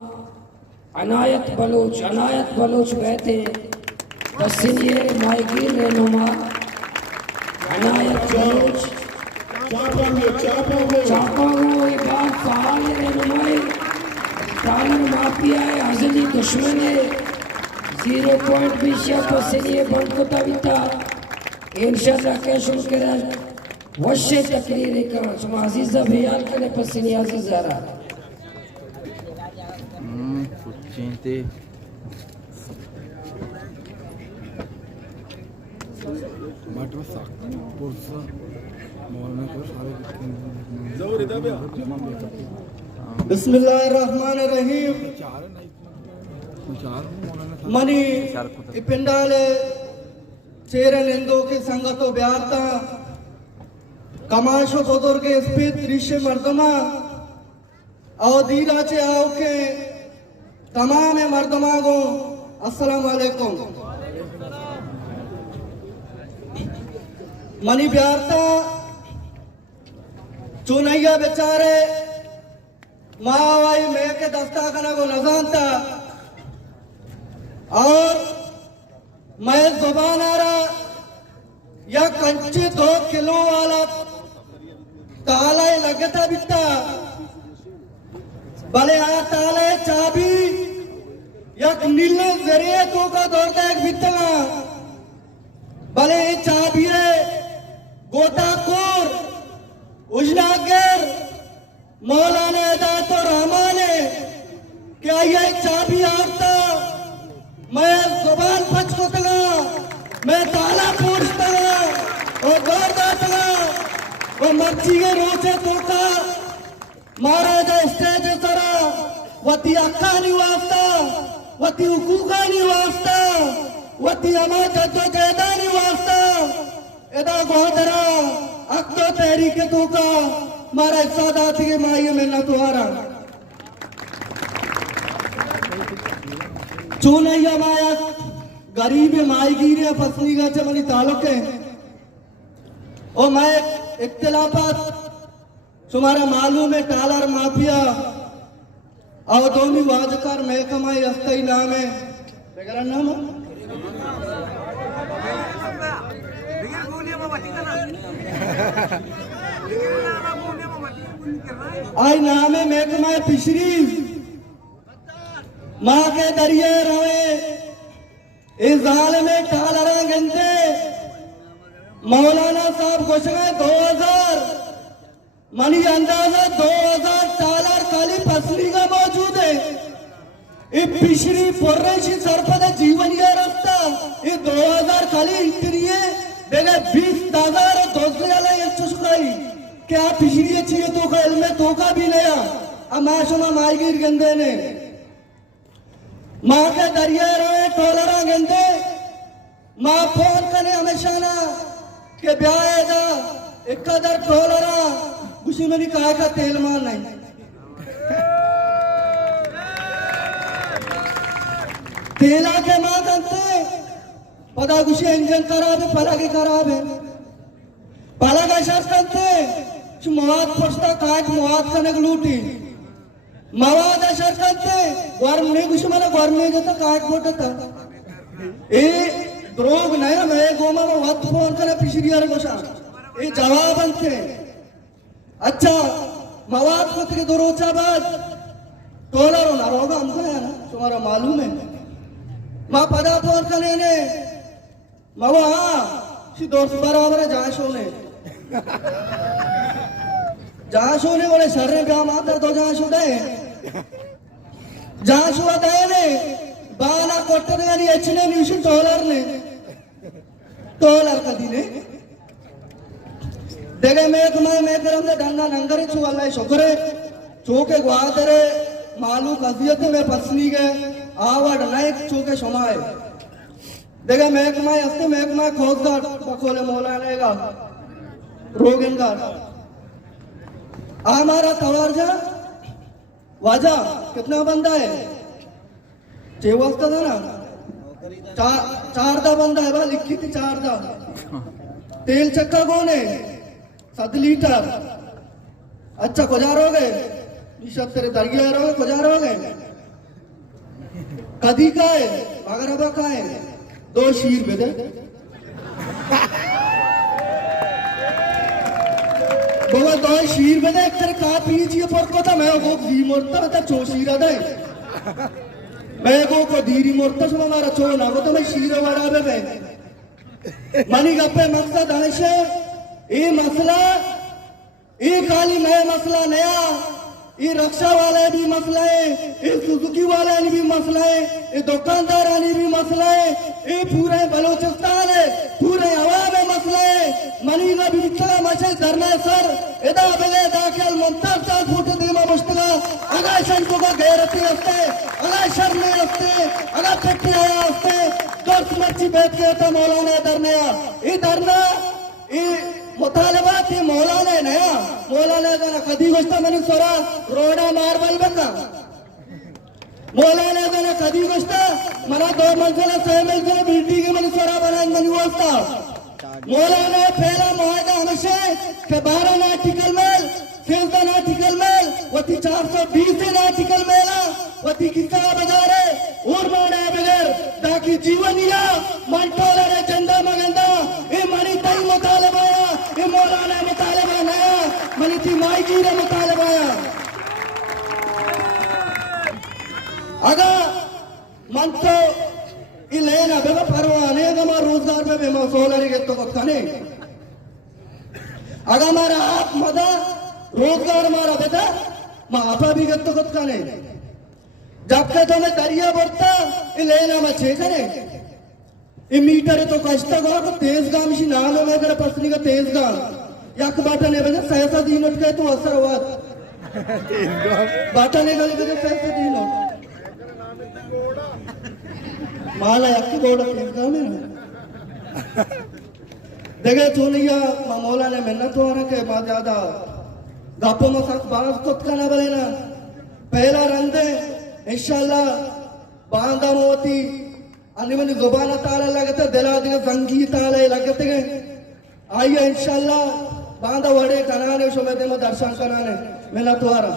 Anayat Bloch कहते तस्नीर मायगीर रहनुमा Anayat Bloch चापांगो इबाद fall रहनुमाई तालन माफिया अज़ली दुश्मन 0.20 तस्नीर बनकोता विता इंशाअल्लाह कैशुल करा वशे तकरीर का सुमा अजीज़ा भैयाल कने पसनी अजीज़ारा gente मटर साग पुरसा मौलाना को सारे जोर इधर पे बिस्मिल्लाहिर्रहमानिर्रहीम मनी इपिंडाले चेरनेंदो के संगतो ब्यारता कमाशो बुजुर्ग के स्पीत दृश्य मर्दमा अवधीरा चे आओ के तमाम मर्दमा को अस्सलाम वालेकुम मनी ब्यारता चुनैया बेचारे मावाई मैं के दस्ताखना को नजानता और मैं जुबान आ रहा या कंची 2 किलो वाला ताला लगता बिता भले आ ताला चाबी यक नीले जरिए तो का दौड़ता एक बिता भले चाबी है गोताखोर उजनागर मौलाना अदात और रहमाने क्या ये चाबी आपता मैं जुबान पच को तगा मैं ताला पूछता और गौर दाता वो मर्ची के रोचे तो का महाराजा स्टेज सरा वती अक्का निवासता वती हुकूका निवासता वती अमा जद्दो जहदा निवासता एदा गोदरा अक्तो तहरीक तो का मारा सादात के माई में न तुहारा चूनैया माया गरीब माईगीरिया फसली का चमनी ताल्लुक है और मैं इख्तिलाफात तुम्हारा मालूम है टालर माफिया और दोनों वाजकार महकमा अस्तई नाम है बेगरा नाम आई नाम है महकमा पिछरी माँ के दरिया रवे इस जाल में टालरा गंदे मौलाना साहब कुछ में 2000 मनी अंदाजा 2000 टालर खाली फसली का मौजूद है ये पिछड़ी पुर्रेशी सरपद जीवन ये रखता ये 2000 खाली इंटरिए देगा 20,000 दोसले वाला ये चुस्काई क्या पिछड़ी चाहिए तो का इल्मे तो का भी लिया अमाशुमा माईगीर गंदे ने माँ के दरिया रहे टोलरा गंदे माँ फोन करने हमेशा ना के ब्याह आएगा एक कदर टोलरा उसी में नहीं कहा का तेल मान नहीं तेला के मां करते पता कुछ इंजन खराब है पला के खराब है पला का शर्त करते मवाद पछता काट मवाद करने को लूटी मवाद शर्त करते गर्म नहीं कुछ मैंने गर्म नहीं देता काट बोटा था ये द्रोग नहीं मैं गोमा में वक्त फोन करने पिछड़ी यार कोशा ये जवाब बनते अच्छा मवाद को तेरे दो रोचा बाद टोलर होना होगा हमको है ना तुम्हारा मालूम है माँ पदा फोन करने ने मावा हाँ सी दोस्त बराबर है जहाँ सोने बोले सर ने ब्याह माता तो जहाँ सो दे जहाँ सो दे ने बाला कोट्टे ने यानी अच्छे न्यूशन टोलर का दिने देखे मैं करम दे डंगा नंगरे चुवाला है शुक्रे चौके ग्वादरे मालू कसियत में फसली गए आवाड नाइक चौके समाए देखे महकमा खोजदार बकोले मौलाना का रोगनगार हमारा तवारजा वाजा कितना बंदा है 6 वास्ता था ना 4 बंदा है बा लिखी थी 4 तेल चक्का कौन है 7 लीटर अच्छा गुजारोगे निशा तेरे दरगिया रहोगे गुजारोगे कदी का है मगर अब का है दो शीर बेदे बोला दो शीर बेदे एक तेरे का पीछे फर्क होता मैं वो दी मोरता बता चो शीर आदे मैं को धीरी मोरता सुना मारा चो ना को तो मैं शीर वाला बे मनी गप्पे मकसद हमेशा ये मसला ये खाली नया मसला नया ये रक्षा वाले भी मसला है ये सुजुकी वाले भी मसला है ये दुकानदार भी मसला है ये पूरे बलोचिस्तान है पूरे अवाम में मसला है मनी का भी इतना मशे धरना सर इदा बगे दाखिल मुमताज का फुट दीमा मुश्तगा अगर शंको का गैरती हस्ते अगर शर्मे हस्ते अगर पेटी आया हस्ते दर्द मच्छी बैठ के था मौलाना धरने ये धरना ये मुतालबा की मौलाना नया मौलाना जरा कदी गोष्ट मनी स्वरा रोडा मार्बल बंदा मौलाना जरा कदी गोष्ट मना 2 मंजिला 6 मंजिला बिल्डिंग की मनी स्वरा बनाएं मनी वास्ता मौलाना पहला मुआहदा हमेशा के 12 आर्टिकल में 13 आर्टिकल में वती 420 आर्टिकल में वती कितना बजारे और माना बगैर ताकि जीवन या मंटोला रे चंदा मगंदा ये मनी तई मुतालबा ये मौलाना मुतालबा नया मनी थी माई रे मुतालबा अगर मन तो इलेना बेबा परवाने गमा रोजगार में बेमा सोलरी के तो कने अगर मारा आप मदा रोजगार मारा बेटा मा आपा भी गत्तो कने जब के तो मैं दरिया बढ़ता इलेना में छे करे ये मीटर तो कष्ट का को तेज गाम शी नाम है मैं तेरा पसली का तेज गाम यक बाटा ने बजे सहसा दिन उठ के तो असर हुआ तेज गाम बाटा ने गले बजे सहसा दिन उठ माला यक गोड़ा तेज गाम है ना देखे तो नहीं या मौला ने मेहनत हो रहा के बाद ज्यादा गापों में साथ बाज कुछ करना बले ना पहला रंदे इंशाल्लाह बांधा मोती अन्य मनी जुबान ताला लगते दिला दिल संगीत ताले लगते गए आइए इंशाल्लाह बांधा वड़े कनाने शोभे में दर्शन कराने मेला तुम्हारा